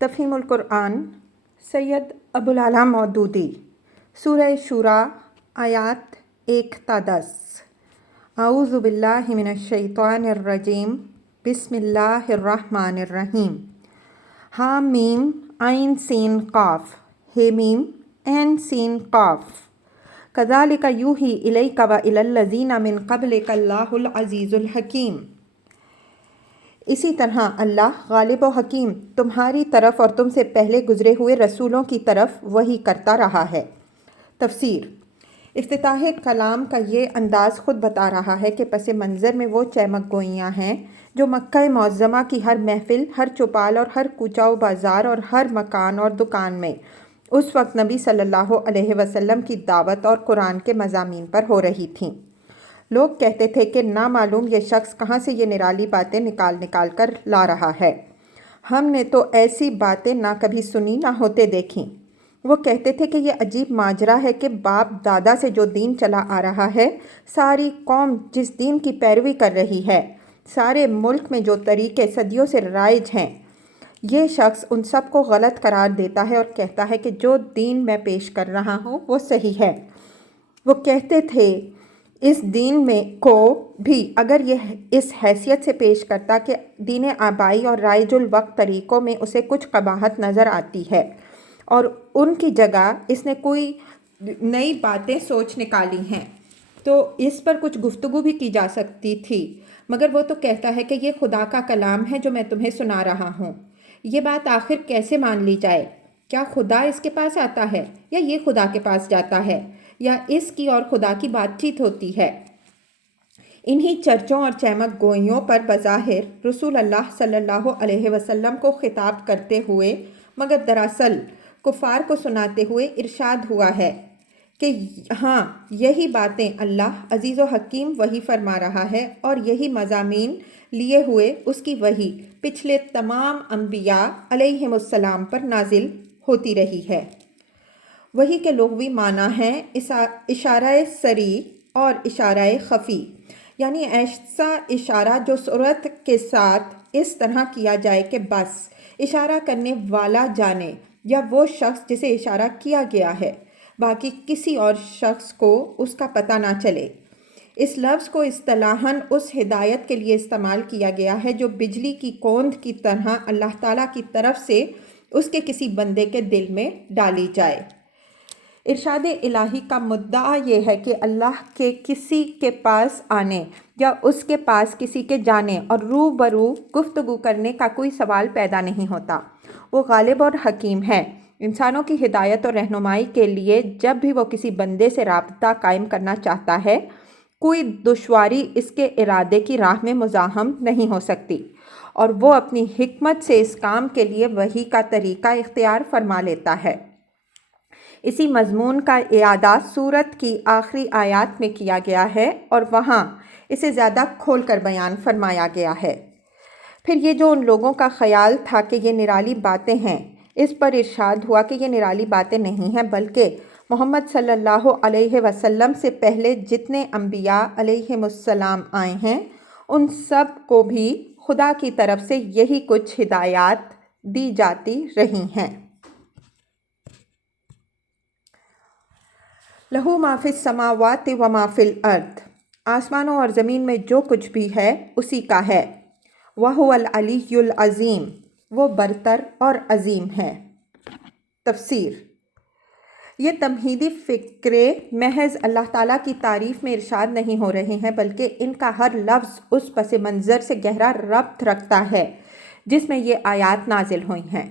تفہیم القرآن سید ابوالعلا مودودی سورہ شورا آیات 1 تا 10۔ اعوذ باللہ من الشیطان الرجیم بسم اللہ الرحمن الرحیم۔ حامیم عین سین قاف حمیم عین سین قاف۔ کذالک یوحی الیک و الی الذین من قبلک اللہ العزیز الحکیم۔ اسی طرح اللہ غالب و حکیم تمہاری طرف اور تم سے پہلے گزرے ہوئے رسولوں کی طرف وحی کرتا رہا ہے۔ تفسیر۔ افتتاح کلام کا یہ انداز خود بتا رہا ہے کہ پس منظر میں وہ چمک گوئیاں ہیں جو مکہ معظمہ کی ہر محفل، ہر چوپال اور ہر کوچہ و بازار اور ہر مکان اور دکان میں اس وقت نبی صلی اللہ علیہ وسلم کی دعوت اور قرآن کے مضامین پر ہو رہی تھیں۔ لوگ کہتے تھے کہ نامعلوم یہ شخص کہاں سے یہ نرالی باتیں نکال کر لا رہا ہے، ہم نے تو ایسی باتیں نہ کبھی سنی نہ ہوتے دیکھیں۔ وہ کہتے تھے کہ یہ عجیب ماجرا ہے کہ باپ دادا سے جو دین چلا آ رہا ہے، ساری قوم جس دین کی پیروی کر رہی ہے، سارے ملک میں جو طریقے صدیوں سے رائج ہیں، یہ شخص ان سب کو غلط قرار دیتا ہے اور کہتا ہے کہ جو دین میں پیش کر رہا ہوں وہ صحیح ہے۔ وہ کہتے تھے اس دین میں کو بھی اگر یہ اس حیثیت سے پیش کرتا کہ دین آبائی اور رائج الوقت طریقوں میں اسے کچھ قباحت نظر آتی ہے اور ان کی جگہ اس نے کوئی نئی باتیں سوچ نکالی ہیں تو اس پر کچھ گفتگو بھی کی جا سکتی تھی، مگر وہ تو کہتا ہے کہ یہ خدا کا کلام ہے جو میں تمہیں سنا رہا ہوں۔ یہ بات آخر کیسے مان لی جائے؟ کیا خدا اس کے پاس آتا ہے یا یہ خدا کے پاس جاتا ہے یا اس کی اور خدا کی بات چیت ہوتی ہے؟ انہی چرچوں اور چمک گوئیوں پر بظاہر رسول اللہ صلی اللہ علیہ وسلم کو خطاب کرتے ہوئے مگر دراصل کفار کو سناتے ہوئے ارشاد ہوا ہے کہ ہاں یہی باتیں اللہ عزیز و حکیم وحی فرما رہا ہے اور یہی مضامین لیے ہوئے اس کی وحی پچھلے تمام انبیاء علیہم السلام پر نازل ہوتی رہی ہے۔ وحی کے لغوی معنی ہیں اشارہ صریح اور اشارہ خفی، یعنی ایسا اشارہ جو سرعت کے ساتھ اس طرح کیا جائے کہ بس اشارہ کرنے والا جانے یا وہ شخص جسے اشارہ کیا گیا ہے باقی کسی اور شخص کو اس کا پتہ نہ چلے۔ اس لفظ کو اصطلاحاً اس ہدایت کے لیے استعمال کیا گیا ہے جو بجلی کی کوند کی طرح اللہ تعالیٰ کی طرف سے اس کے کسی بندے کے دل میں ڈالی جائے۔ ارشاد الہی کا مدعا یہ ہے کہ اللہ کے کسی کے پاس آنے یا اس کے پاس کسی کے جانے اور روبرو گفتگو کرنے کا کوئی سوال پیدا نہیں ہوتا۔ وہ غالب اور حکیم ہے۔ انسانوں کی ہدایت اور رہنمائی کے لیے جب بھی وہ کسی بندے سے رابطہ قائم کرنا چاہتا ہے، کوئی دشواری اس کے ارادے کی راہ میں مزاحم نہیں ہو سکتی اور وہ اپنی حکمت سے اس کام کے لیے وحی کا طریقہ اختیار فرما لیتا ہے۔ اسی مضمون کا اعادہ سورت کی آخری آیات میں کیا گیا ہے اور وہاں اسے زیادہ کھول کر بیان فرمایا گیا ہے۔ پھر یہ جو ان لوگوں کا خیال تھا کہ یہ نرالی باتیں ہیں، اس پر ارشاد ہوا کہ یہ نرالی باتیں نہیں ہیں بلکہ محمد صلی اللہ علیہ وسلم سے پہلے جتنے انبیاء علیہم السلام آئے ہیں ان سب کو بھی خدا کی طرف سے یہی کچھ ہدایات دی جاتی رہی ہیں۔ لہو ما فی السماوات و ما فی الارض، آسمانوں اور زمین میں جو کچھ بھی ہے اسی کا ہے۔ وہو العلی العظیم، وہ برتر اور عظیم ہے۔ تفسیر۔ یہ تمہیدی فقرے محض اللہ تعالیٰ کی تعریف میں ارشاد نہیں ہو رہے ہیں بلکہ ان کا ہر لفظ اس پس منظر سے گہرا ربط رکھتا ہے جس میں یہ آیات نازل ہوئی ہیں۔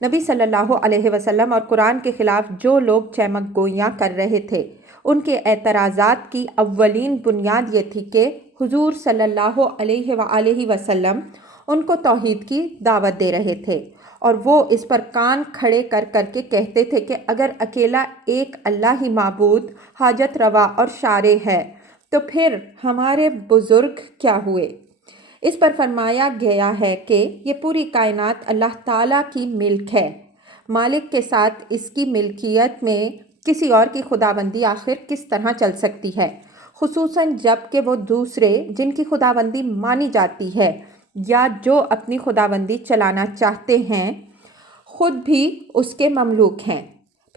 نبی صلی اللہ علیہ وسلم اور قرآن کے خلاف جو لوگ چمک گوئیاں کر رہے تھے ان کے اعتراضات کی اولین بنیاد یہ تھی کہ حضور صلی اللہ علیہ وآلہ وسلم ان کو توحید کی دعوت دے رہے تھے اور وہ اس پر کان کھڑے کر کے کہتے تھے کہ اگر اکیلا ایک اللہ ہی معبود، حاجت روا اور شارع ہے تو پھر ہمارے بزرگ کیا ہوئے؟ اس پر فرمایا گیا ہے کہ یہ پوری کائنات اللہ تعالیٰ کی ملک ہے۔ مالک کے ساتھ اس کی ملکیت میں کسی اور کی خداوندی آخر کس طرح چل سکتی ہے، خصوصاً جب کہ وہ دوسرے جن کی خداوندی مانی جاتی ہے یا جو اپنی خداوندی چلانا چاہتے ہیں خود بھی اس کے مملوک ہیں۔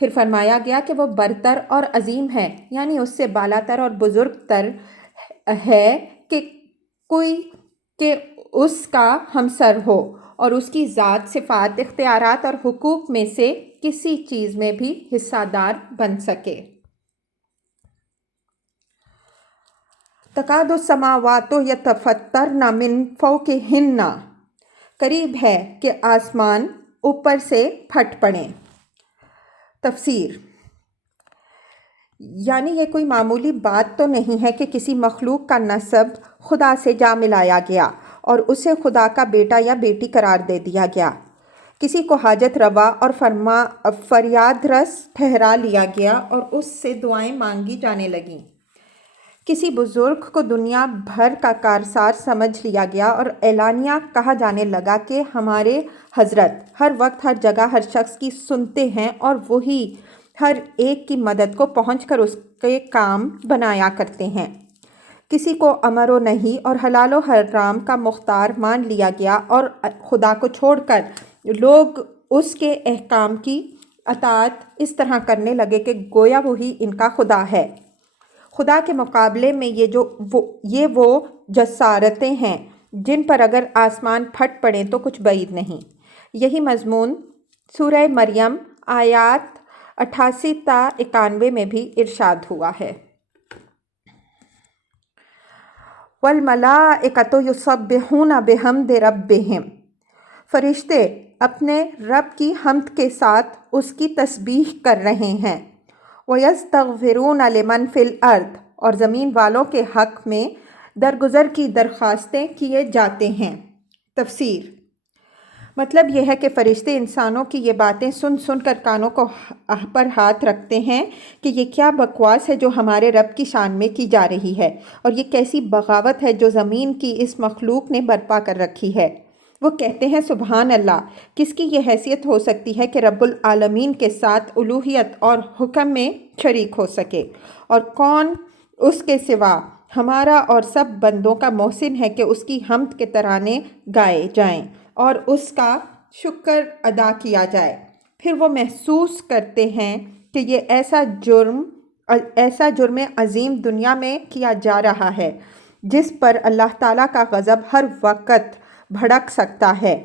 پھر فرمایا گیا کہ وہ برتر اور عظیم ہے، یعنی اس سے بالاتر اور بزرگ تر ہے کہ کوئی کہ اس کا ہمسر ہو اور اس کی ذات، صفات، اختیارات اور حقوق میں سے کسی چیز میں بھی حصہ دار بن سکے۔ تکاد السماوات یتفطرن من فوقہن، قریب ہے کہ آسمان اوپر سے پھٹ پڑیں۔ تفسیر: یعنی یہ کوئی معمولی بات تو نہیں ہے کہ کسی مخلوق کا نسب خدا سے جا ملایا گیا اور اسے خدا کا بیٹا یا بیٹی قرار دے دیا گیا، کسی کو حاجت روا اور فریاد رس ٹھہرا لیا گیا اور اس سے دعائیں مانگی جانے لگیں، کسی بزرگ کو دنیا بھر کا کارساز سمجھ لیا گیا اور اعلانیہ کہا جانے لگا کہ ہمارے حضرت ہر وقت ہر جگہ ہر شخص کی سنتے ہیں اور وہی ہر ایک کی مدد کو پہنچ کر اس کے کام بنایا کرتے ہیں۔ کسی کو امر و نہی اور حلال و حرام کا مختار مان لیا گیا اور خدا کو چھوڑ کر لوگ اس کے احکام کی اطاعت اس طرح کرنے لگے کہ گویا وہی ان کا خدا ہے۔ خدا کے مقابلے میں یہ وہ جسارتیں ہیں جن پر اگر آسمان پھٹ پڑیں تو کچھ بعید نہیں۔ یہی مضمون سورہ مریم آیات 88 تا 91 میں بھی ارشاد ہوا ہے۔ وَالْمَلَائِكَةُ يُسَبِّحُونَ بِحَمْدِ رَبِّهِمْ، فرشتے اپنے رب کی حمد کے ساتھ اس کی تسبیح کر رہے ہیں۔ وَيَسْتَغْفِرُونَ لِمَنْ فِي الْأَرْضِ، اور زمین والوں کے حق میں درگزر کی درخواستیں کیے جاتے ہیں۔ تفسیر: مطلب یہ ہے کہ فرشتے انسانوں کی یہ باتیں سن سن کر کانوں پر ہاتھ رکھتے ہیں کہ یہ کیا بکواس ہے جو ہمارے رب کی شان میں کی جا رہی ہے، اور یہ کیسی بغاوت ہے جو زمین کی اس مخلوق نے برپا کر رکھی ہے۔ وہ کہتے ہیں سبحان اللہ، کس کی یہ حیثیت ہو سکتی ہے کہ رب العالمین کے ساتھ الوہیت اور حکم میں شریک ہو سکے، اور کون اس کے سوا ہمارا اور سب بندوں کا محسن ہے کہ اس کی حمد کے ترانے گائے جائیں اور اس کا شکر ادا کیا جائے۔ پھر وہ محسوس کرتے ہیں کہ یہ ایسا جرم عظیم دنیا میں کیا جا رہا ہے جس پر اللہ تعالیٰ کا غضب ہر وقت بھڑک سکتا ہے،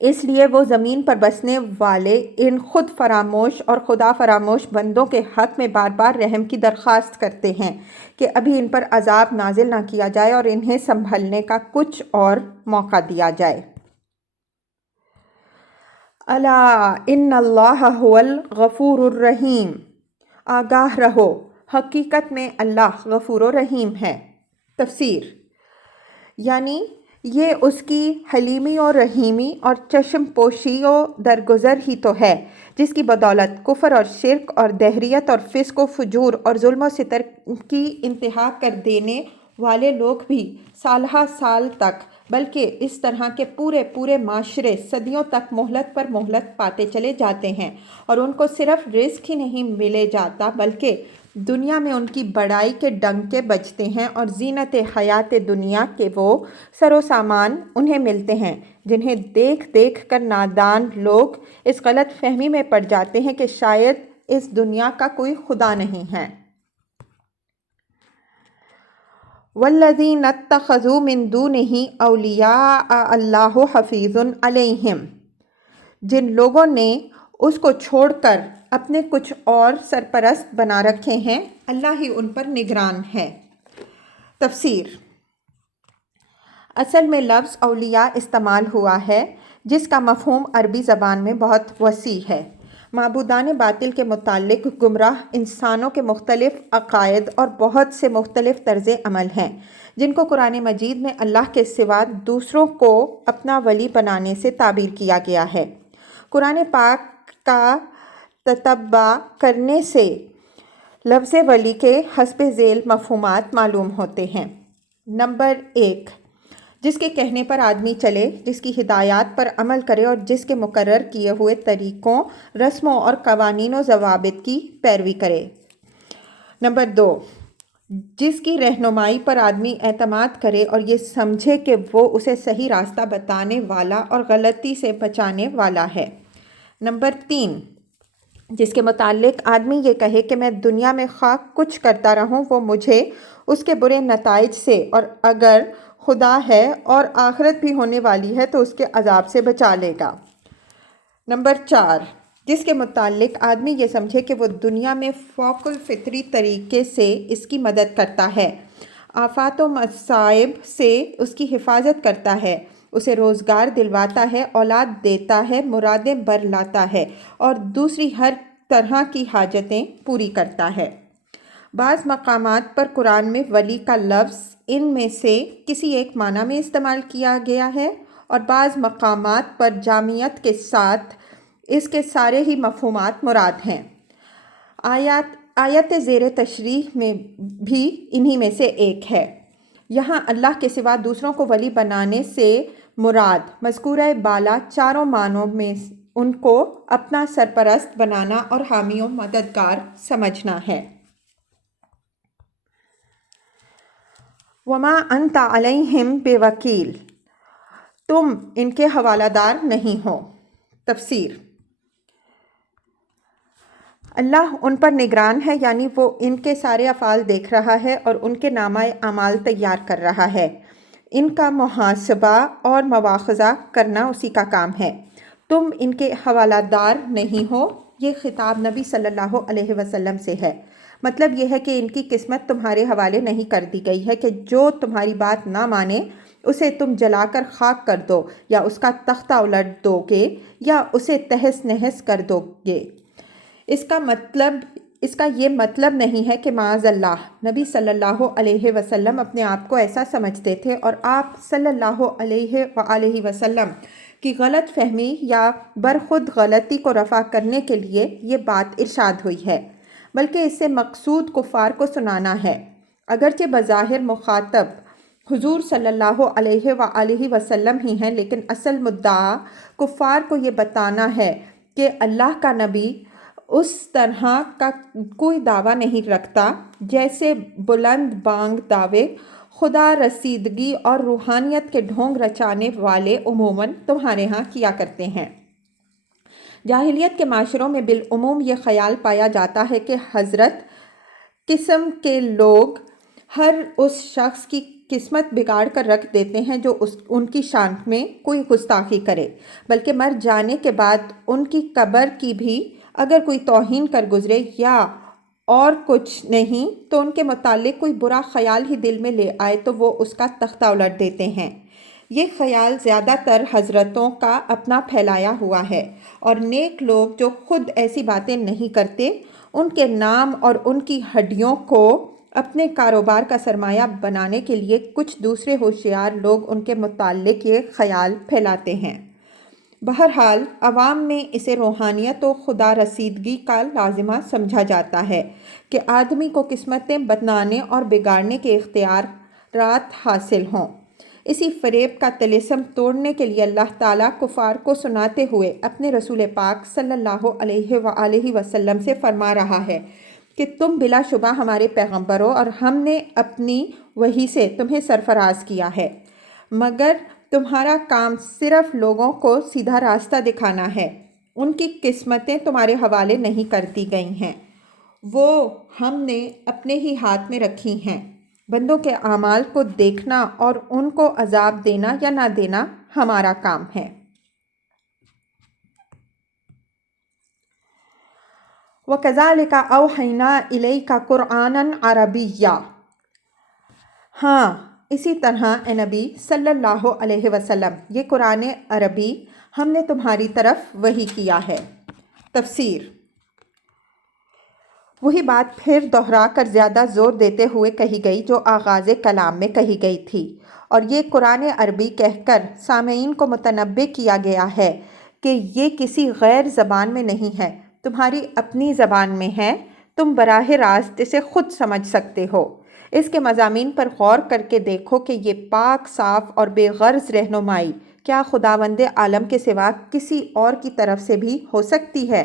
اس لیے وہ زمین پر بسنے والے ان خود فراموش اور خدا فراموش بندوں کے حق میں بار بار رحم کی درخواست کرتے ہیں کہ ابھی ان پر عذاب نازل نہ کیا جائے اور انہیں سنبھلنے کا کچھ اور موقع دیا جائے۔ الا ان اللہ هو الغفور الرحیم، آگاہ رہو، حقیقت میں اللہ غفور و رحیم ہے۔ تفسیر: یعنی یہ اس کی حلیمی و رحیمی اور چشم پوشی و درگزر ہی تو ہے جس کی بدولت کفر اور شرک اور دہریت اور فسق و فجور اور ظلم و ستم کی انتہا کر دینے والے لوگ بھی سالہ سال تک بلکہ اس طرح کے پورے معاشرے صدیوں تک مہلت پر مہلت پاتے چلے جاتے ہیں، اور ان کو صرف رزق ہی نہیں ملے جاتا بلکہ دنیا میں ان کی بڑائی کے ڈنکے بجتے ہیں اور زینت حیات دنیا کے وہ سر و سامان انہیں ملتے ہیں جنہیں دیکھ دیکھ کر نادان لوگ اس غلط فہمی میں پڑ جاتے ہیں کہ شاید اس دنیا کا کوئی خدا نہیں ہے۔ وَالَّذِينَ اتَّخَذُوا مِن دُونِهِ أَوْلِيَاءَ اللَّهُ حَفِيظٌ عَلَيْهِمْ، جن لوگوں نے اس کو چھوڑ کر اپنے کچھ اور سرپرست بنا رکھے ہیں، اللہ ہی ان پر نگران ہے۔ تفسیر: اصل میں لفظ اولیاء استعمال ہوا ہے جس کا مفہوم عربی زبان میں بہت وسیع ہے۔ معبودان باطل کے متعلق گمراہ انسانوں کے مختلف عقائد اور بہت سے مختلف طرز عمل ہیں جن کو قرآن مجید میں اللہ کے سوا دوسروں کو اپنا ولی بنانے سے تعبیر کیا گیا ہے۔ قرآن پاک کا تتبع کرنے سے لفظ ولی کے حسب ذیل مفہومات معلوم ہوتے ہیں۔ نمبر 1، جس کے کہنے پر آدمی چلے، جس کی ہدایات پر عمل کرے اور جس کے مقرر کیے ہوئے طریقوں، رسموں اور قوانین و ضوابط کی پیروی کرے۔ نمبر 2، جس کی رہنمائی پر آدمی اعتماد کرے اور یہ سمجھے کہ وہ اسے صحیح راستہ بتانے والا اور غلطی سے بچانے والا ہے۔ نمبر 3، جس کے متعلق آدمی یہ کہے کہ میں دنیا میں خواہ کچھ کرتا رہوں وہ مجھے اس کے برے نتائج سے، اور اگر خدا ہے اور آخرت بھی ہونے والی ہے تو اس کے عذاب سے بچا لے گا۔ نمبر 4، جس کے متعلق آدمی یہ سمجھے کہ وہ دنیا میں فوق الفطری طریقے سے اس کی مدد کرتا ہے، آفات و مصائب سے اس کی حفاظت کرتا ہے، اسے روزگار دلواتا ہے، اولاد دیتا ہے، مرادیں بر لاتا ہے اور دوسری ہر طرح کی حاجتیں پوری کرتا ہے۔ بعض مقامات پر قرآن میں ولی کا لفظ ان میں سے کسی ایک معنی میں استعمال کیا گیا ہے اور بعض مقامات پر جامعیت کے ساتھ اس کے سارے ہی مفہومات مراد ہیں۔ آیت زیر تشریح میں بھی انہی میں سے ایک ہے۔ یہاں اللہ کے سوا دوسروں کو ولی بنانے سے مراد مذکورہ بالا چاروں معنوں میں ان کو اپنا سرپرست بنانا اور حامی و مددگار سمجھنا ہے۔ وما انت علیہم بوکیل، تم ان کے حوالہ دار نہیں ہو۔ تفسیر: اللہ ان پر نگران ہے، یعنی وہ ان کے سارے افعال دیکھ رہا ہے اور ان کے نامہ اعمال تیار کر رہا ہے۔ ان کا محاسبہ اور مواخذہ کرنا اسی کا کام ہے۔ تم ان کے حوالہ دار نہیں ہو، یہ خطاب نبی صلی اللہ علیہ وسلم سے ہے۔ مطلب یہ ہے کہ ان کی قسمت تمہارے حوالے نہیں کر دی گئی ہے کہ جو تمہاری بات نہ مانے اسے تم جلا کر خاک کر دو یا اس کا تختہ الٹ دو گے یا اسے تہس نہس کر دو گے۔ اس کا یہ مطلب نہیں ہے کہ معاذ اللہ نبی صلی اللہ علیہ وسلم اپنے آپ کو ایسا سمجھتے تھے اور آپ صلی اللہ علیہ وآلہ وسلم کی غلط فہمی یا برخود غلطی کو رفع کرنے کے لیے یہ بات ارشاد ہوئی ہے، بلکہ اس سے مقصود کفار کو سنانا ہے۔ اگرچہ بظاہر مخاطب حضور صلی اللہ علیہ وآلہ وسلم ہی ہیں، لیکن اصل مدعا کفار کو یہ بتانا ہے کہ اللہ کا نبی اس طرح کا کوئی دعویٰ نہیں رکھتا جیسے بلند بانگ دعوے خدا رسیدگی اور روحانیت کے ڈھونگ رچانے والے عموماً تمہارے ہاں کیا کرتے ہیں۔ جاہلیت کے معاشروں میں بالعموم یہ خیال پایا جاتا ہے کہ حضرت قسم کے لوگ ہر اس شخص کی قسمت بگاڑ کر رکھ دیتے ہیں جو ان کی شان میں کوئی گستاخی کرے، بلکہ مر جانے کے بعد ان کی قبر کی بھی اگر کوئی توہین کر گزرے یا اور کچھ نہیں تو ان کے متعلق کوئی برا خیال ہی دل میں لے آئے تو وہ اس کا تختہ الٹ دیتے ہیں۔ یہ خیال زیادہ تر حضرتوں کا اپنا پھیلایا ہوا ہے، اور نیک لوگ جو خود ایسی باتیں نہیں کرتے ان کے نام اور ان کی ہڈیوں کو اپنے کاروبار کا سرمایہ بنانے کے لیے کچھ دوسرے ہوشیار لوگ ان کے متعلق یہ خیال پھیلاتے ہیں۔ بہرحال عوام میں اسے روحانیت و خدا رسیدگی کا لازمہ سمجھا جاتا ہے کہ آدمی کو قسمتیں بنانے اور بگاڑنے کے اختیارات حاصل ہوں۔ اسی فریب کا طلسم توڑنے کے لیے اللہ تعالیٰ کفار کو سناتے ہوئے اپنے رسول پاک صلی اللہ علیہ وآلہ وسلم سے فرما رہا ہے کہ تم بلا شبہ ہمارے پیغمبر ہو اور ہم نے اپنی وحی سے تمہیں سرفراز کیا ہے، مگر تمہارا کام صرف لوگوں کو سیدھا راستہ دکھانا ہے۔ ان کی قسمتیں تمہارے حوالے نہیں کر دی گئی ہیں، وہ ہم نے اپنے ہی ہاتھ میں رکھی ہیں۔ بندوں کے اعمال کو دیکھنا اور ان کو عذاب دینا یا نہ دینا ہمارا کام ہے۔ وَكَذَلِكَ أَوْحَيْنَا إِلَيْكَ قُرْآنًا عَرَبِيًّا، ہاں اسی طرح اے نبی صلی اللہ علیہ وسلم یہ قرآن عربی ہم نے تمہاری طرف وحی کیا ہے۔ تفسیر: وہی بات پھر دہرا کر زیادہ زور دیتے ہوئے کہی گئی جو آغاز کلام میں کہی گئی تھی، اور یہ قرآن عربی کہہ کر سامعین کو متنبہ کیا گیا ہے کہ یہ کسی غیر زبان میں نہیں ہے، تمہاری اپنی زبان میں ہے، تم براہ راست اسے خود سمجھ سکتے ہو۔ اس کے مضامین پر غور کر کے دیکھو کہ یہ پاک صاف اور بے غرض رہنمائی کیا خداوند عالم کے سوا کسی اور کی طرف سے بھی ہو سکتی ہے؟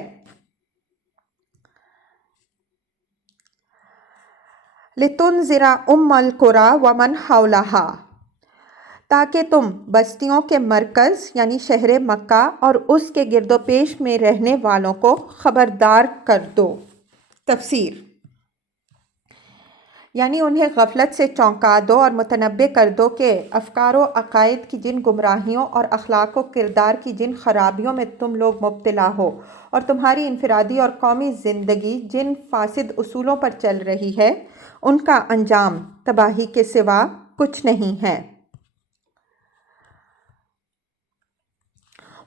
لتنذر القری ومن حولہا، تاکہ تم بستیوں کے مرکز یعنی شہر مکہ اور اس کے گرد و پیش میں رہنے والوں کو خبردار کر دو۔ تفسیر یعنی انہیں غفلت سے چونکا دو اور متنبہ کر دو کہ افکار و عقائد کی جن گمراہیوں اور اخلاق و کردار کی جن خرابیوں میں تم لوگ مبتلا ہو، اور تمہاری انفرادی اور قومی زندگی جن فاسد اصولوں پر چل رہی ہے، ان کا انجام تباہی کے سوا کچھ نہیں ہے۔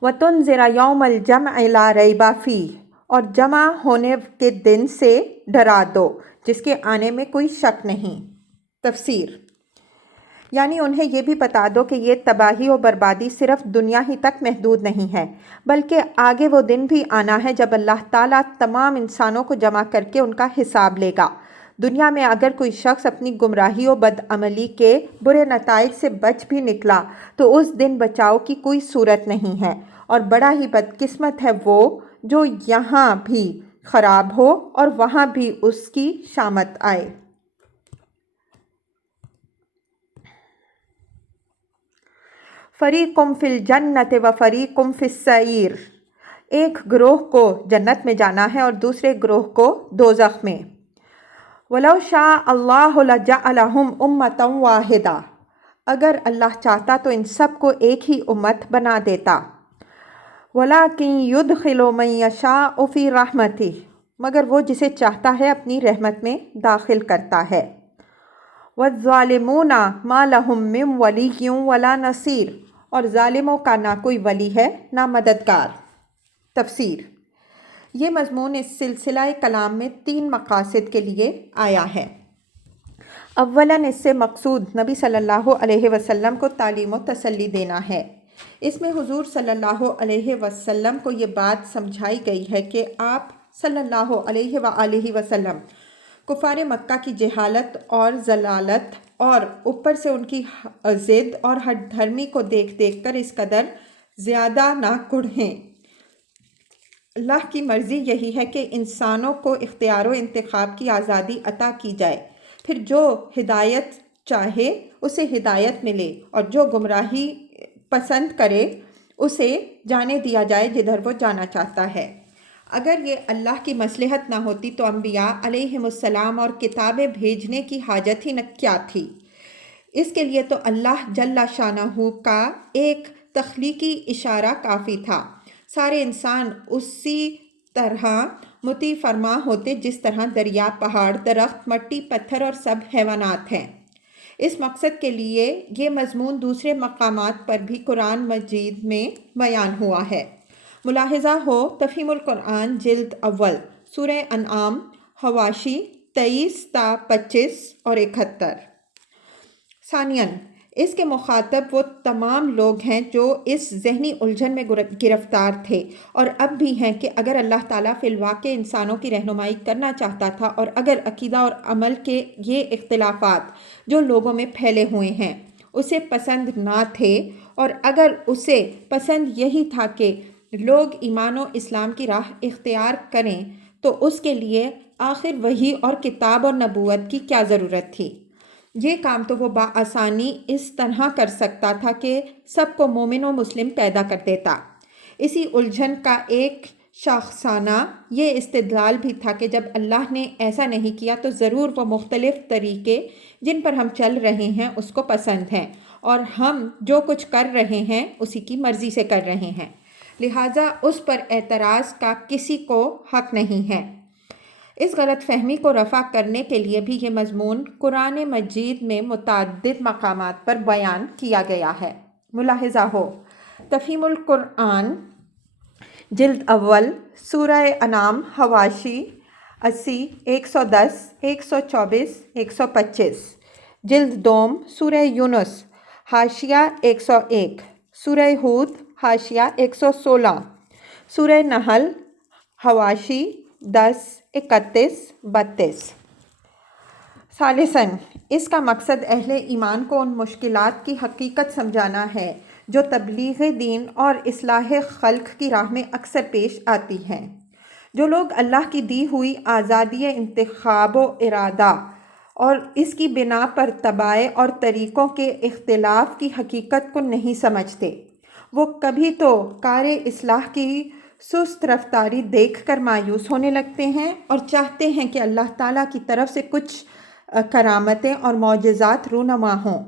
وَتُنذِرَ يَوْمَ الْجَمْعِ لَا رَيْبَ فِيهِ، اور جمع ہونے کے دن سے ڈرا دو جس کے آنے میں کوئی شک نہیں۔ تفسیر یعنی انہیں یہ بھی بتا دو کہ یہ تباہی و بربادی صرف دنیا ہی تک محدود نہیں ہے، بلکہ آگے وہ دن بھی آنا ہے جب اللہ تعالیٰ تمام انسانوں کو جمع کر کے ان کا حساب لے گا۔ دنیا میں اگر کوئی شخص اپنی گمراہی و بدعملی کے برے نتائج سے بچ بھی نکلا تو اس دن بچاؤ کی کوئی صورت نہیں ہے، اور بڑا ہی بدقسمت ہے وہ جو یہاں بھی خراب ہو اور وہاں بھی اس کی شامت آئے۔ فریقم فی الجنۃ و فریقم فی السعیر، ایک گروہ کو جنت میں جانا ہے اور دوسرے گروہ کو دوزخ میں۔ وَلَوْ شَاءَ اللَّهُ لَجَعَلَهُمْ أُمَّةً وَاحِدَةً، اگر اللہ چاہتا تو ان سب کو ایک ہی امت بنا دیتا۔ وَلَٰكِن يُدْخِلُ مَن يَشَاءُ فِي رَحْمَتِهِ، مگر وہ جسے چاہتا ہے اپنی رحمت میں داخل کرتا ہے۔ وَالظَّالِمُونَ مَا لَهُم مِّن وَلِيٍّ وَلَا نَصِيرٍ، اور ظالموں کا نہ کوئی ولی ہے نہ مددگار۔ تفسیر یہ مضمون اس سلسلہ کلام میں 3 مقاصد کے لیے آیا ہے۔ اولاً اس سے مقصود نبی صلی اللہ علیہ وسلم کو تعلیم و تسلی دینا ہے۔ اس میں حضور صلی اللہ علیہ وسلم کو یہ بات سمجھائی گئی ہے کہ آپ صلی اللہ علیہ وآلہ وسلم کفار مکہ کی جہالت اور ضلالت اور اوپر سے ان کی ضد اور ہٹ دھرمی کو دیکھ دیکھ کر اس قدر زیادہ نہ کڑھیں۔ اللہ کی مرضی یہی ہے کہ انسانوں کو اختیار و انتخاب کی آزادی عطا کی جائے، پھر جو ہدایت چاہے اسے ہدایت ملے اور جو گمراہی پسند کرے اسے جانے دیا جائے جدھر وہ جانا چاہتا ہے۔ اگر یہ اللہ کی مصلحت نہ ہوتی تو انبیاء علیہم السلام اور کتابیں بھیجنے کی حاجت ہی نہ کیا تھی۔ اس کے لیے تو اللہ جل شانہ کا ایک تخلیقی اشارہ کافی تھا۔ سارے انسان اسی طرح مطیع فرما ہوتے جس طرح دریا، پہاڑ، درخت، مٹی، پتھر اور سب حیوانات ہیں۔ اس مقصد کے لیے یہ مضمون دوسرے مقامات پر بھی قرآن مجید میں بیان ہوا ہے۔ ملاحظہ ہو تفہیم القرآن جلد اول سورہ انعام حواشی 23 تا 25 اور 71۔ ثانیاً اس کے مخاطب وہ تمام لوگ ہیں جو اس ذہنی الجھن میں گرفتار تھے اور اب بھی ہیں کہ اگر اللہ تعالیٰ فی الواقع انسانوں کی رہنمائی کرنا چاہتا تھا، اور اگر عقیدہ اور عمل کے یہ اختلافات جو لوگوں میں پھیلے ہوئے ہیں اسے پسند نہ تھے، اور اگر اسے پسند یہی تھا کہ لوگ ایمان و اسلام کی راہ اختیار کریں تو اس کے لیے آخر وحی اور کتاب اور نبوت کی کیا ضرورت تھی؟ یہ کام تو وہ بآسانی اس طرح کر سکتا تھا کہ سب کو مومن و مسلم پیدا کر دیتا۔ اسی الجھن کا ایک شاخسانہ یہ استدلال بھی تھا کہ جب اللہ نے ایسا نہیں کیا تو ضرور وہ مختلف طریقے جن پر ہم چل رہے ہیں اس کو پسند ہیں، اور ہم جو کچھ کر رہے ہیں اسی کی مرضی سے کر رہے ہیں، لہٰذا اس پر اعتراض کا کسی کو حق نہیں ہے۔ اس غلط فہمی کو رفع کرنے کے لیے بھی یہ مضمون قرآن مجید میں متعدد مقامات پر بیان کیا گیا ہے۔ ملاحظہ ہو تفہیم القرآن جلد اول سورہ انعام حواشی 80، 110، 124، 125، جلد دوم سورہ یونس حاشیہ 101، سورہ ہود حاشیہ 116، سورہ نحل حواشی 10، 31، 32۔ ثالثاً اس کا مقصد اہل ایمان کو ان مشکلات کی حقیقت سمجھانا ہے جو تبلیغ دین اور اصلاح خلق کی راہ میں اکثر پیش آتی ہیں۔ جو لوگ اللہ کی دی ہوئی آزادی انتخاب و ارادہ اور اس کی بنا پر طبائع اور طریقوں کے اختلاف کی حقیقت کو نہیں سمجھتے۔ وہ کبھی تو کار اصلاح کی سست رفتاری دیکھ کر مایوس ہونے لگتے ہیں اور چاہتے ہیں کہ اللہ تعالیٰ کی طرف سے کچھ کرامتیں اور معجزات رونما ہوں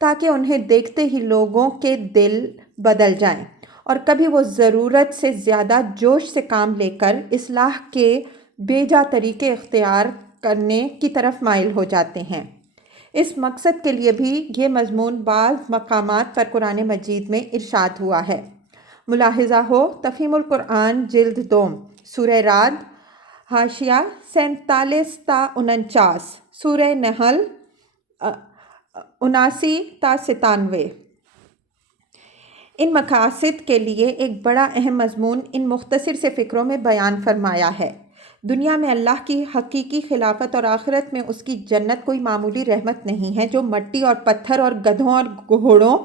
تاکہ انہیں دیکھتے ہی لوگوں کے دل بدل جائیں، اور کبھی وہ ضرورت سے زیادہ جوش سے کام لے کر اصلاح کے بے جا طریقے اختیار کرنے کی طرف مائل ہو جاتے ہیں۔ اس مقصد کے لیے بھی یہ مضمون بعض مقامات پر قرآن مجید میں ارشاد ہوا ہے۔ ملاحظہ ہو تفہیم القرآن جلد دوم، سورہ رعد، حاشیہ 47 تا 49، سورہ نحل 79 تا 97۔ ان مقاصد کے لیے ایک بڑا اہم مضمون ان مختصر سے فقروں میں بیان فرمایا ہے۔ دنیا میں اللہ کی حقیقی خلافت اور آخرت میں اس کی جنت کوئی معمولی رحمت نہیں ہے جو مٹی اور پتھر اور گدھوں اور گھوڑوں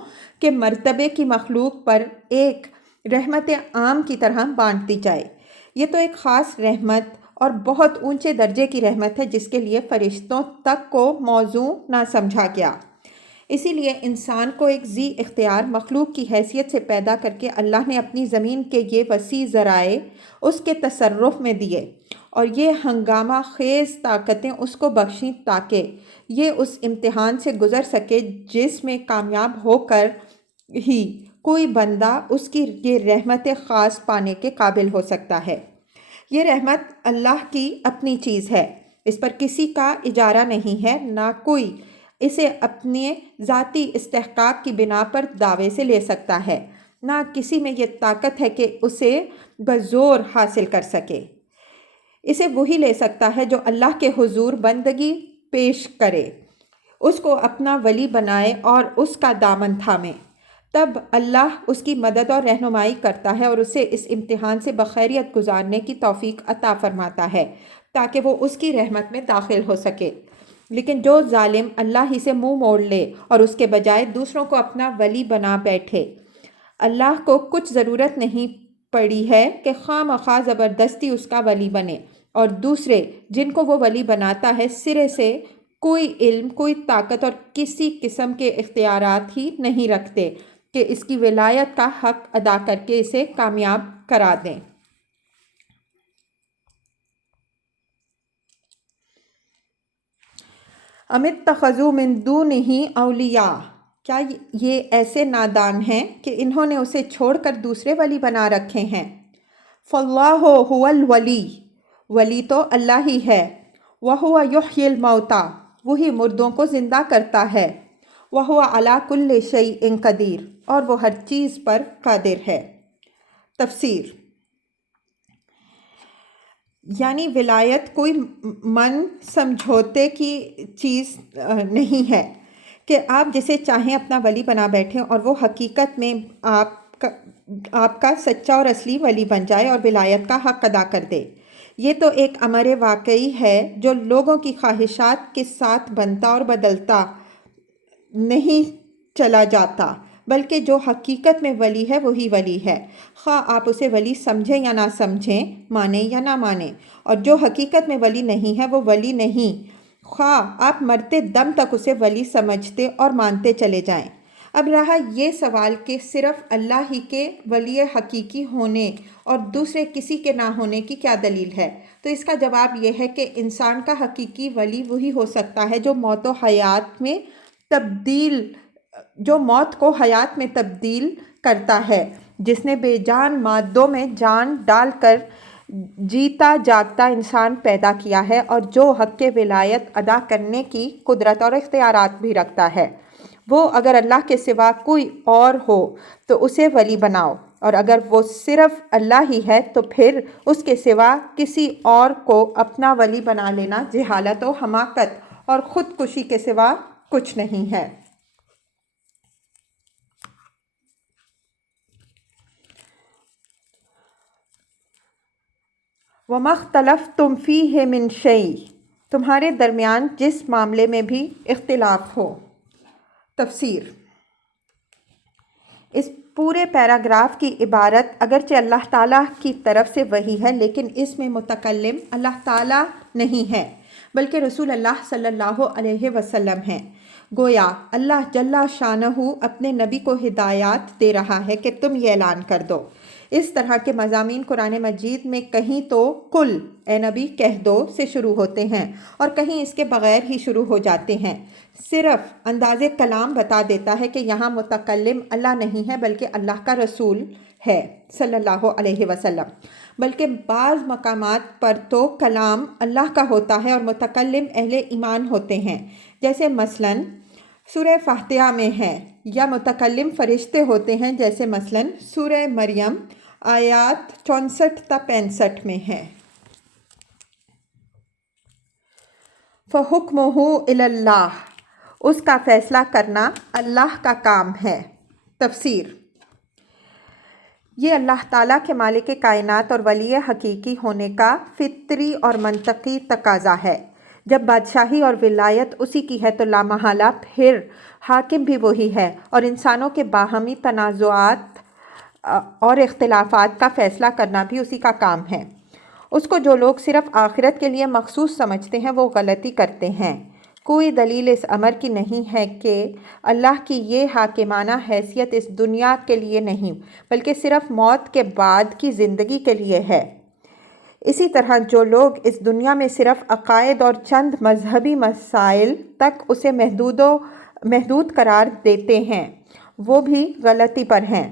کے مرتبے کی مخلوق پر ایک رحمت عام کی طرح بانٹ دی جائے۔ یہ تو ایک خاص رحمت اور بہت اونچے درجے کی رحمت ہے جس کے لیے فرشتوں تک کو موضوع نہ سمجھا گیا۔ اسی لیے انسان کو ایک ذی اختیار مخلوق کی حیثیت سے پیدا کر کے اللہ نے اپنی زمین کے یہ وسیع ذرائع اس کے تصرف میں دیے اور یہ ہنگامہ خیز طاقتیں اس کو بخشیں تاکہ یہ اس امتحان سے گزر سکے جس میں کامیاب ہو کر ہی کوئی بندہ اس کی یہ رحمت خاص پانے کے قابل ہو سکتا ہے۔ یہ رحمت اللہ کی اپنی چیز ہے، اس پر کسی کا اجارہ نہیں ہے، نہ کوئی اسے اپنے ذاتی استحقاق کی بنا پر دعوے سے لے سکتا ہے، نہ کسی میں یہ طاقت ہے کہ اسے بزور حاصل کر سکے۔ اسے وہی لے سکتا ہے جو اللہ کے حضور بندگی پیش کرے، اس کو اپنا ولی بنائے اور اس کا دامن تھامے، تب اللہ اس کی مدد اور رہنمائی کرتا ہے اور اسے اس امتحان سے بخیریت گزارنے کی توفیق عطا فرماتا ہے تاکہ وہ اس کی رحمت میں داخل ہو سکے۔ لیکن جو ظالم اللہ ہی سے منہ موڑ لے اور اس کے بجائے دوسروں کو اپنا ولی بنا بیٹھے، اللہ کو کچھ ضرورت نہیں پڑی ہے کہ خواہ مخواہ زبردستی اس کا ولی بنے، اور دوسرے جن کو وہ ولی بناتا ہے سرے سے کوئی علم، کوئی طاقت اور کسی قسم کے اختیارات ہی نہیں رکھتے کہ اس کی ولایت کا حق ادا کر کے اسے کامیاب کرا دیں۔ ام اتخذوا من دونہ اولیاء، کیا یہ ایسے نادان ہیں کہ انہوں نے اسے چھوڑ کر دوسرے ولی بنا رکھے ہیں؟ فاللہ هو الولی، ولی تو اللہ ہی ہے، وہو یحیی الموتیٰ، وہی مردوں کو زندہ کرتا ہے، وہو علی کل شیء قدیر، اور وہ ہر چیز پر قادر ہے۔ تفسیر: یعنی ولایت کوئی من سمجھوتے کی چیز نہیں ہے کہ آپ جسے چاہیں اپنا ولی بنا بیٹھیں اور وہ حقیقت میں آپ کا سچا اور اصلی ولی بن جائے اور ولایت کا حق ادا کر دے۔ یہ تو ایک امر واقعی ہے جو لوگوں کی خواہشات کے ساتھ بنتا اور بدلتا نہیں چلا جاتا، بلکہ جو حقیقت میں ولی ہے وہی ولی ہے، خواہ آپ اسے ولی سمجھیں یا نہ سمجھیں، مانیں یا نہ مانیں، اور جو حقیقت میں ولی نہیں ہے وہ ولی نہیں، خواہ آپ مرتے دم تک اسے ولی سمجھتے اور مانتے چلے جائیں۔ اب رہا یہ سوال کہ صرف اللہ ہی کے ولی حقیقی ہونے اور دوسرے کسی کے نہ ہونے کی کیا دلیل ہے، تو اس کا جواب یہ ہے کہ انسان کا حقیقی ولی وہی ہو سکتا ہے جو موت کو حیات میں تبدیل کرتا ہے، جس نے بے جان مادوں میں جان ڈال کر جیتا جاگتا انسان پیدا کیا ہے اور جو حق ولایت ادا کرنے کی قدرت اور اختیارات بھی رکھتا ہے۔ وہ اگر اللہ کے سوا کوئی اور ہو تو اسے ولی بناؤ، اور اگر وہ صرف اللہ ہی ہے تو پھر اس کے سوا کسی اور کو اپنا ولی بنا لینا جہالت و حماقت اور خودکشی کے سوا کچھ نہیں ہے۔ وَمَا اخْتَلَفْتُمْ فِيهِ مِنْ شَيْءٍ، تمہارے درمیان جس معاملے میں بھی اختلاف ہو۔ تفسیر: اس پورے پیراگراف کی عبارت اگرچہ اللہ تعالیٰ کی طرف سے وحی ہے، لیکن اس میں متکلم اللہ تعالیٰ نہیں ہے بلکہ رسول اللہ صلی اللہ علیہ وسلم ہیں۔ گویا اللہ جل شانہ اپنے نبی کو ہدایات دے رہا ہے کہ تم یہ اعلان کر دو۔ اس طرح کے مضامین قرآن مجید میں کہیں تو کل اے نبی کہہ دو سے شروع ہوتے ہیں اور کہیں اس کے بغیر ہی شروع ہو جاتے ہیں۔ صرف انداز کلام بتا دیتا ہے کہ یہاں متکلم اللہ نہیں ہے بلکہ اللہ کا رسول ہے صلی اللہ علیہ وسلم، بلکہ بعض مقامات پر تو کلام اللہ کا ہوتا ہے اور متکلم اہل ایمان ہوتے ہیں، جیسے مثلاً سورہ فاتحہ میں ہے، یا متکلم فرشتے ہوتے ہیں جیسے مثلاً سورہ مریم آیات 64 تا 65 میں ہے۔ فَحُکْمُهُ إِلَى اللَّهِ، اس کا فیصلہ کرنا اللہ کا کام ہے۔ تفسیر: یہ اللہ تعالیٰ کے مالک کائنات اور ولی حقیقی ہونے کا فطری اور منطقی تقاضا ہے۔ جب بادشاہی اور ولایت اسی کی ہے تو لامحالہ پھر حاکم بھی وہی ہے، اور انسانوں کے باہمی تنازعات اور اختلافات کا فیصلہ کرنا بھی اسی کا کام ہے۔ اس کو جو لوگ صرف آخرت کے لیے مخصوص سمجھتے ہیں وہ غلطی کرتے ہیں۔ کوئی دلیل اس امر کی نہیں ہے کہ اللہ کی یہ حاکمانہ حیثیت اس دنیا کے لیے نہیں بلکہ صرف موت کے بعد کی زندگی کے لیے ہے۔ اسی طرح جو لوگ اس دنیا میں صرف عقائد اور چند مذہبی مسائل تک اسے محدود قرار دیتے ہیں وہ بھی غلطی پر ہیں۔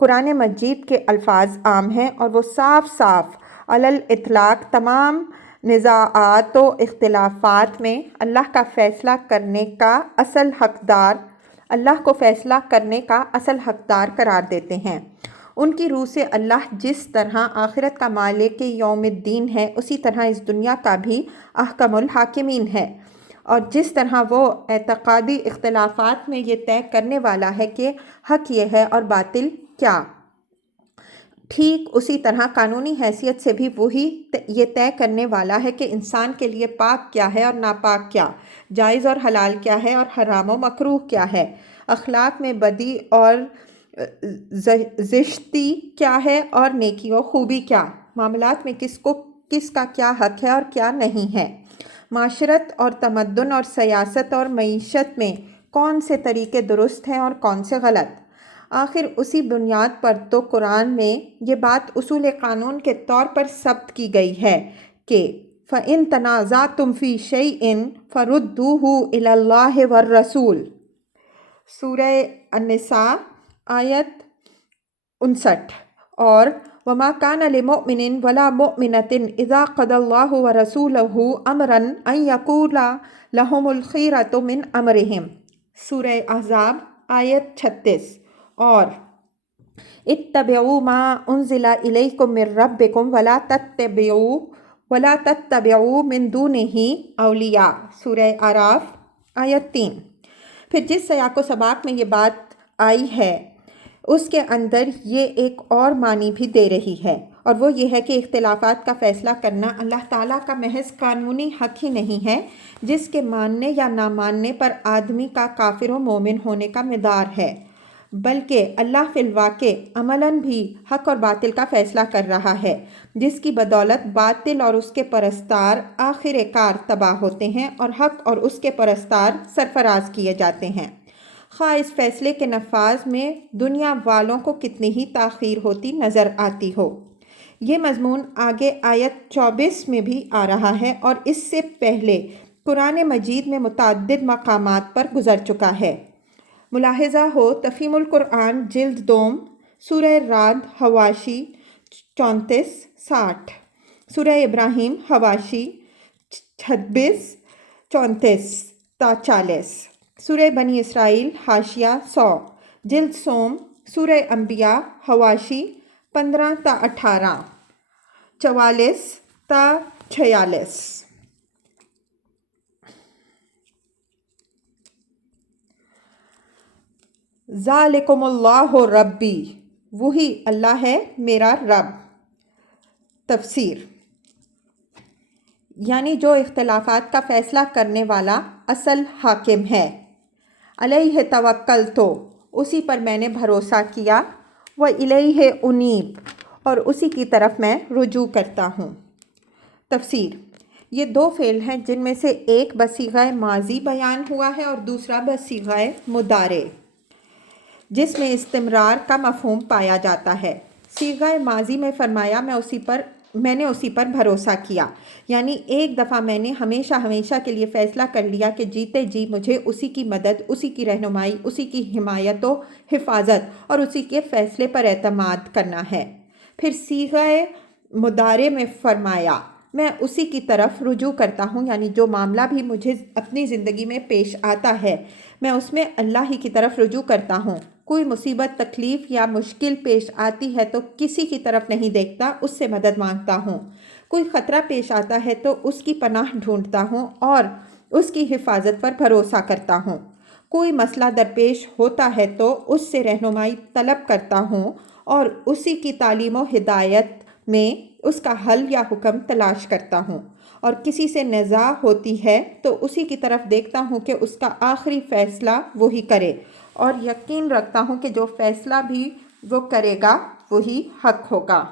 قرآن مجید کے الفاظ عام ہیں اور وہ صاف صاف علی الاطلاق تمام نزاعات و اختلافات میں اللہ کو فیصلہ کرنے کا اصل حقدار قرار دیتے ہیں۔ ان کی روح سے اللہ جس طرح آخرت کا مالک یوم الدین ہے اسی طرح اس دنیا کا بھی احکم الحاکمین ہے، اور جس طرح وہ اعتقادی اختلافات میں یہ طے کرنے والا ہے کہ حق یہ ہے اور باطل کیا، ٹھیک اسی طرح قانونی حیثیت سے بھی وہی یہ طے کرنے والا ہے کہ انسان کے لیے پاک کیا ہے اور ناپاک کیا، جائز اور حلال کیا ہے اور حرام و مکروہ کیا ہے، اخلاق میں بدی اور زشتی کیا ہے اور نیکی و خوبی کیا، معاملات میں کس کا کیا حق ہے اور کیا نہیں ہے، معاشرت اور تمدن اور سیاست اور معیشت میں کون سے طریقے درست ہیں اور کون سے غلط۔ آخر اسی بنیاد پر تو قرآن میں یہ بات اصول قانون کے طور پر ثبت کی گئی ہے کہ فَإِن تَنَازَعْتُمْ فِي شَيْءٍ فَرُدُّوهُ إِلَى اللَّهِ وَالرَّسُولِ، سورہ النساء آیت 59، اور وَمَا كَانَ لِمُؤْمِنٍ وَلَا مُؤْمِنَةٍ إِذَا قَضَى اللَّهُ وَرَسُولُهُ أَمْرًا أَن يَكُونَ لَهُمُ الْخِيَرَةُ مِنْ أَمْرِهِمْ، سورہ احزاب آیت 36، اور اتبعوا ما انزل الیکم من ربکم ولا تتبعوا من دونہ اولیاء، سورہ اعراف آیت 3۔ پھر جس سیاق و سباق میں یہ بات آئی ہے اس کے اندر یہ ایک اور معنی بھی دے رہی ہے، اور وہ یہ ہے کہ اختلافات کا فیصلہ کرنا اللہ تعالیٰ کا محض قانونی حق ہی نہیں ہے جس کے ماننے یا نہ ماننے پر آدمی کا کافر و مومن ہونے کا مدار ہے، بلکہ اللہ فی الواقع عملاً بھی حق اور باطل کا فیصلہ کر رہا ہے، جس کی بدولت باطل اور اس کے پرستار آخر کار تباہ ہوتے ہیں اور حق اور اس کے پرستار سرفراز کیے جاتے ہیں، خواہ اس فیصلے کے نفاذ میں دنیا والوں کو کتنی ہی تاخیر ہوتی نظر آتی ہو۔ یہ مضمون آگے آیت 24 میں بھی آ رہا ہے اور اس سے پہلے قرآن مجید میں متعدد مقامات پر گزر چکا ہے۔ ملاحظہ ہو تفہیم القرآن جلد دوم، سورہ رعد حواشی 34-60، سورہ ابراہیم حواشی 26-34 تا 40، سورہ بنی اسرائیل حاشیہ 100، جلد سوم، سورہ انبیاء حواشی 15 تا 18، 44 تا 46۔ ذالکم اللہ ربی، وہی اللہ ہے میرا رب۔ تفسیر: یعنی جو اختلافات کا فیصلہ کرنے والا اصل حاکم ہے، علیہ توکلت، اسی پر میں نے بھروسہ کیا، وإلیہ انیب، اور اسی کی طرف میں رجوع کرتا ہوں۔ تفسیر: یہ دو فعل ہیں جن میں سے ایک بصیغہ ماضی بیان ہوا ہے اور دوسرا بصیغہ مضارع، جس میں استمرار کا مفہوم پایا جاتا ہے۔ صیغہ ماضی میں فرمایا میں نے اسی پر بھروسہ کیا، یعنی ایک دفعہ میں نے ہمیشہ ہمیشہ کے لیے فیصلہ کر لیا کہ جیتے جی مجھے اسی کی مدد، اسی کی رہنمائی، اسی کی حمایت و حفاظت اور اسی کے فیصلے پر اعتماد کرنا ہے۔ پھر صیغہ مضارع میں فرمایا میں اسی کی طرف رجوع کرتا ہوں، یعنی جو معاملہ بھی مجھے اپنی زندگی میں پیش آتا ہے میں اس میں اللہ ہی کی طرف رجوع کرتا ہوں۔ کوئی مصیبت، تکلیف یا مشکل پیش آتی ہے تو کسی کی طرف نہیں دیکھتا، اس سے مدد مانگتا ہوں۔ کوئی خطرہ پیش آتا ہے تو اس کی پناہ ڈھونڈتا ہوں اور اس کی حفاظت پر بھروسہ کرتا ہوں۔ کوئی مسئلہ درپیش ہوتا ہے تو اس سے رہنمائی طلب کرتا ہوں اور اسی کی تعلیم و ہدایت میں اس کا حل یا حکم تلاش کرتا ہوں، اور کسی سے نزاع ہوتی ہے تو اسی کی طرف دیکھتا ہوں کہ اس کا آخری فیصلہ وہی کرے، اور یقین رکھتا ہوں کہ جو فیصلہ بھی وہ کرے گا وہی حق ہوگا۔